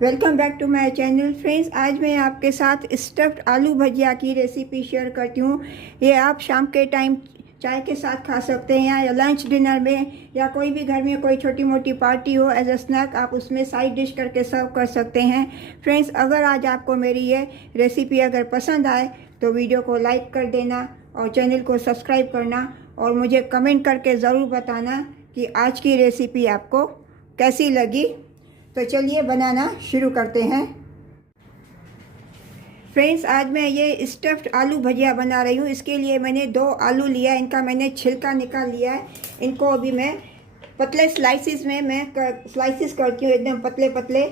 Welcome back to my channel friends. आज मैं आपके साथ स्टफ्ड आलू भजिया की रेसिपी शेयर करती हूँ। ये आप शाम के टाइम चाय के साथ खा सकते हैं या लंच डिनर में, या कोई भी घर में कोई छोटी मोटी पार्टी हो एज अ स्नैक आप उसमें साइड डिश करके सर्व कर सकते हैं। फ्रेंड्स, अगर आज आपको मेरी ये रेसिपी अगर पसंद आए तो वीडियो को लाइक कर देना और चैनल को सब्सक्राइब करना, और मुझे कमेंट करके ज़रूर बताना कि आज की रेसिपी आपको कैसी लगी। तो चलिए बनाना शुरू करते हैं। फ्रेंड्स, आज मैं ये स्टफ्ड आलू भजिया बना रही हूँ। इसके लिए मैंने 2 आलू लिया है, इनका मैंने छिलका निकाल लिया है। इनको अभी मैं पतले स्लाइसिस में स्लाइसिस करती हूँ, एकदम पतले पतले।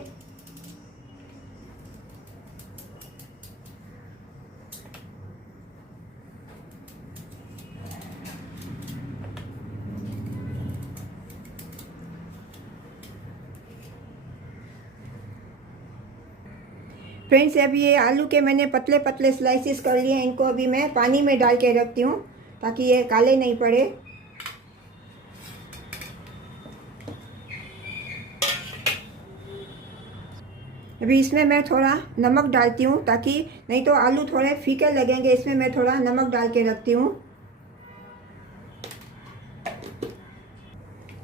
फ्रेंड्स, अभी ये आलू के मैंने पतले पतले स्लाइसिस कर लिए हैं। इनको अभी मैं पानी में डाल के रखती हूँ ताकि ये काले नहीं पड़े। अभी इसमें मैं थोड़ा नमक डालती हूँ, ताकि नहीं तो आलू थोड़े फीके लगेंगे। इसमें मैं थोड़ा नमक डाल के रखती हूँ।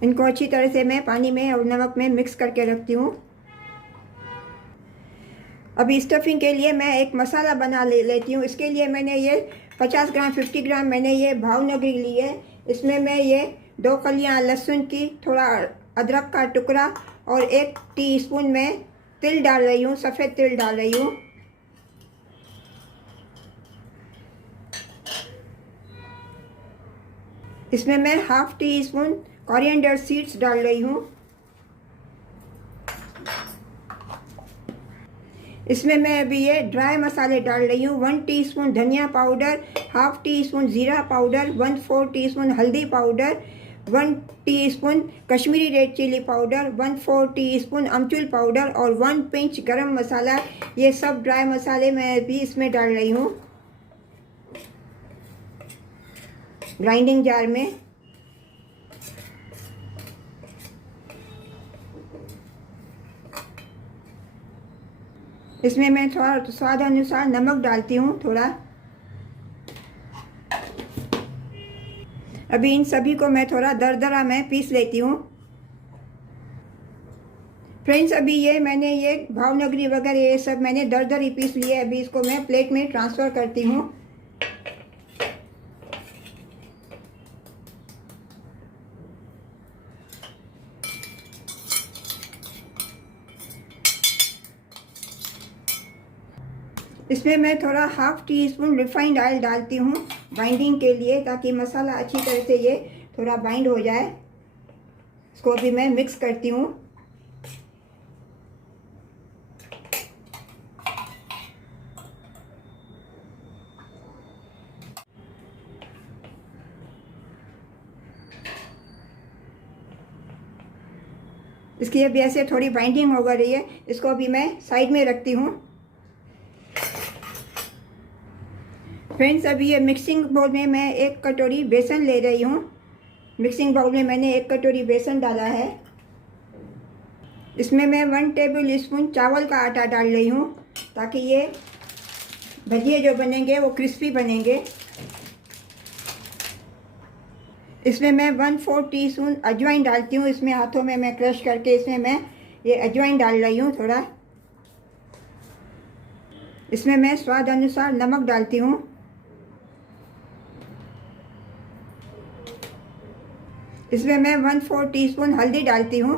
इनको अच्छी तरह से मैं पानी में और नमक में मिक्स करके रखती हूँ। अभी स्टफिंग के लिए मैं एक मसाला बना लेती हूँ। इसके लिए मैंने ये 50 ग्राम 50 ग्राम मैंने ये भावनगरी ली है। इसमें मैं ये 2 कलियाँ लहसुन की, थोड़ा अदरक का टुकड़ा और 1 टीस्पून में तिल डाल रही हूँ, सफ़ेद तिल डाल रही हूँ। इसमें मैं ½ टीस्पून कोरिएंडर सीड्स डाल रही हूँ। इसमें मैं अभी ये ड्राई मसाले डाल रही हूँ। 1 टीस्पून धनिया पाउडर, ½ टीस्पून जीरा पाउडर, 1/4 टीस्पून हल्दी powder, 1 teaspoon Kashmiri red chilli powder, 1/4 teaspoon अमचूर पाउडर और 1 पिंच गरम मसाला। ये सब ड्राई मसाले मैं अभी इसमें डाल रही हूँ ग्राइंडिंग जार में। इसमें मैं थोड़ा स्वाद अनुसार नमक डालती हूँ थोड़ा। अभी इन सभी को मैं थोड़ा दरदरा में पीस लेती हूँ। फ्रेंड्स, अभी ये मैंने ये भावनगरी वगैरह ये सब मैंने दरदरी पीस लिए। अभी इसको मैं प्लेट में ट्रांसफ़र करती हूँ। इसमें मैं थोड़ा ½ टीस्पून रिफाइंड ऑयल डालती हूँ बाइंडिंग के लिए, ताकि मसाला अच्छी तरह से ये थोड़ा बाइंड हो जाए। इसको अभी मैं मिक्स करती हूँ। इसकी अभी ऐसे थोड़ी बाइंडिंग हो गई है। इसको अभी मैं साइड में रखती हूँ। फ्रेंड्स, अभी ये मिक्सिंग बाउल में मैं 1 कटोरी बेसन ले रही हूँ। मिक्सिंग बाउल में मैंने 1 कटोरी बेसन डाला है। इसमें मैं 1 टेबल स्पून चावल का आटा डाल रही हूँ, ताकि ये भजिए जो बनेंगे वो क्रिस्पी बनेंगे। इसमें मैं 1/4 टीस्पून अजवाइन डालती हूँ। इसमें हाथों में मैं क्रश करके इसमें मैं ये अजवाइन डाल रही हूँ थोड़ा। इसमें मैं स्वाद अनुसार नमक डालती हूँ। इसमें मैं 1/4 टीस्पून हल्दी डालती हूँ।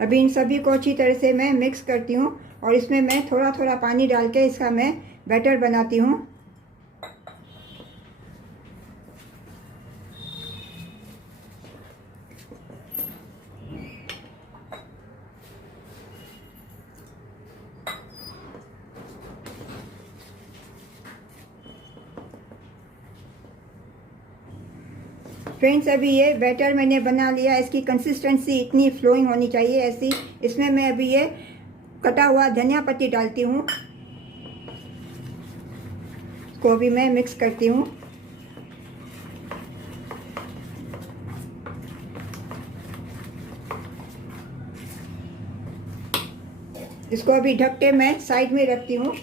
अभी इन सभी को अच्छी तरह से मैं मिक्स करती हूँ, और इसमें मैं थोड़ा थोड़ा पानी डाल के इसका मैं बैटर बनाती हूँ। फ्रेंड्स, अभी ये बैटर मैंने बना लिया। इसकी कंसिस्टेंसी इतनी फ्लोइंग होनी चाहिए ऐसी। इसमें मैं अभी ये कटा हुआ धनिया पत्ती डालती हूँ। इसको भी मैं मिक्स करती हूँ। इसको अभी ढक के मैं साइड में रखती हूँ।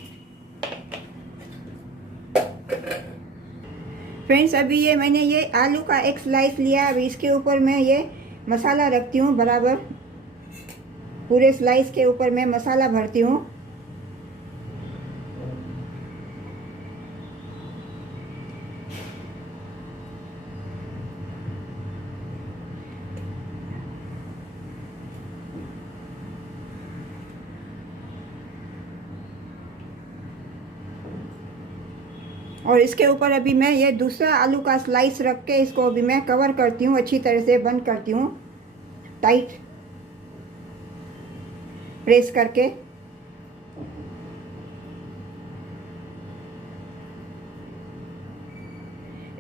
फ्रेंड्स, अभी ये मैंने ये आलू का एक स्लाइस लिया। अभी इसके ऊपर मैं ये मसाला रखती हूँ बराबर। पूरे स्लाइस के ऊपर मैं मसाला भरती हूँ। और इसके ऊपर अभी मैं ये दूसरा आलू का स्लाइस रख के इसको अभी मैं कवर करती हूँ, अच्छी तरह से बंद करती हूँ, टाइट प्रेस करके।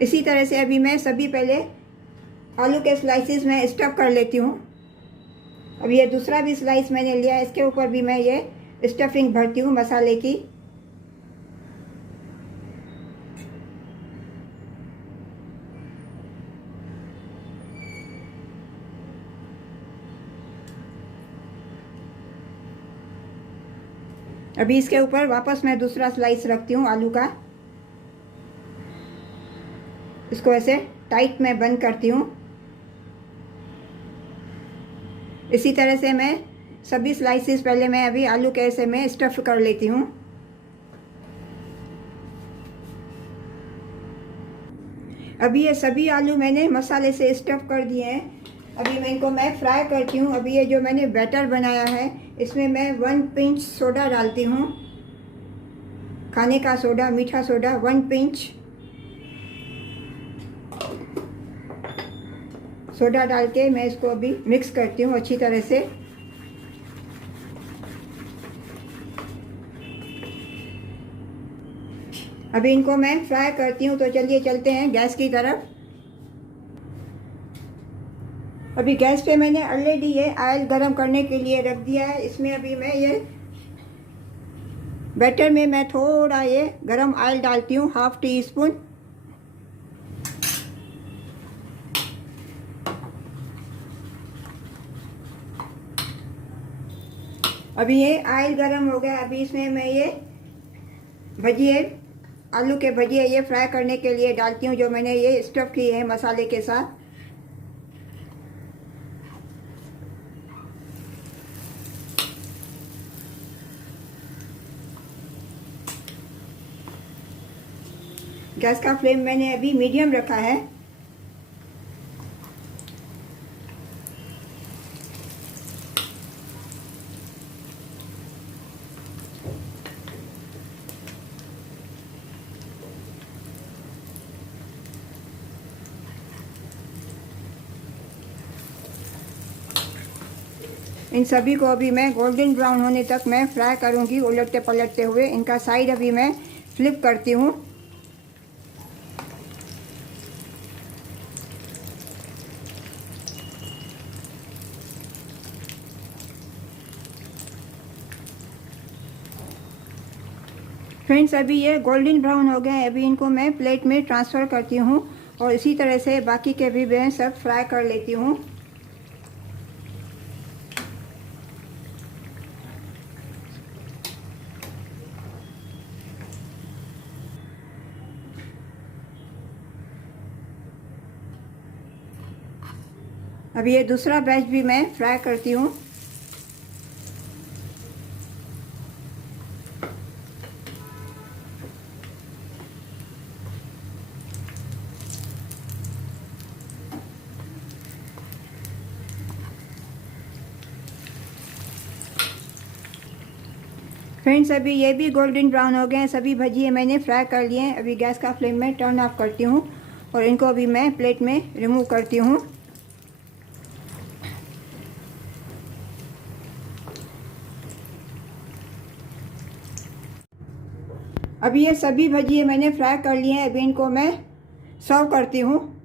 इसी तरह से अभी मैं सभी पहले आलू के स्लाइसेस में स्टफ कर लेती हूँ। अब ये दूसरा भी स्लाइस मैंने लिया है, इसके ऊपर भी मैं ये स्टफिंग भरती हूँ मसाले की। अभी इसके ऊपर वापस मैं दूसरा स्लाइस रखती हूँ आलू का। इसको ऐसे टाइट में बंद करती हूँ। इसी तरह से मैं सभी स्लाइसेस पहले मैं अभी आलू के ऐसे में स्टफ कर लेती हूँ। अभी ये सभी आलू मैंने मसाले से स्टफ कर दिए हैं। अभी मैं इनको मैं फ्राई करती हूँ। अभी ये जो मैंने बैटर बनाया है इसमें मैं 1 पिंच सोडा डालती हूँ, खाने का सोडा, मीठा सोडा 1 पिंच सोडा डाल के मैं इसको अभी मिक्स करती हूँ अच्छी तरह से। अभी इनको मैं फ्राई करती हूँ। तो चलिए चलते हैं गैस की तरफ। अभी गैस पे मैंने ऑलरेडी ये ऑयल गरम करने के लिए रख दिया है। इसमें अभी मैं ये बैटर में मैं थोड़ा ये गरम ऑयल डालती हूँ, 1/2 टीस्पून। अभी ये ऑयल गरम हो गया। अभी इसमें मैं ये भजिए, आलू के भजिए ये फ्राई करने के लिए डालती हूँ, जो मैंने ये स्टफ की है मसाले के साथ। गैस का फ्लेम मैंने अभी मीडियम रखा है। इन सभी को अभी मैं गोल्डन ब्राउन होने तक मैं फ्राई करूंगी, उलटते पलटते हुए। इनका साइड अभी मैं फ्लिप करती हूँ। फ्रेंड्स, अभी ये गोल्डन ब्राउन हो गए हैं। अभी इनको मैं प्लेट में ट्रांसफ़र करती हूँ और इसी तरह से बाकी के भी मैं सब फ्राई कर लेती हूँ। अभी ये दूसरा बैच भी मैं फ्राई करती हूँ। फ्रेंड्स, अभी ये भी गोल्डन ब्राउन हो गए हैं। सभी भजिए मैंने फ्राई कर लिए हैं। अभी गैस का फ्लेम में टर्न ऑफ करती हूँ और इनको अभी मैं प्लेट में रिमूव करती हूँ। अभी ये सभी भजिए मैंने फ्राई कर लिए हैं। अभी इनको मैं सर्व करती हूँ।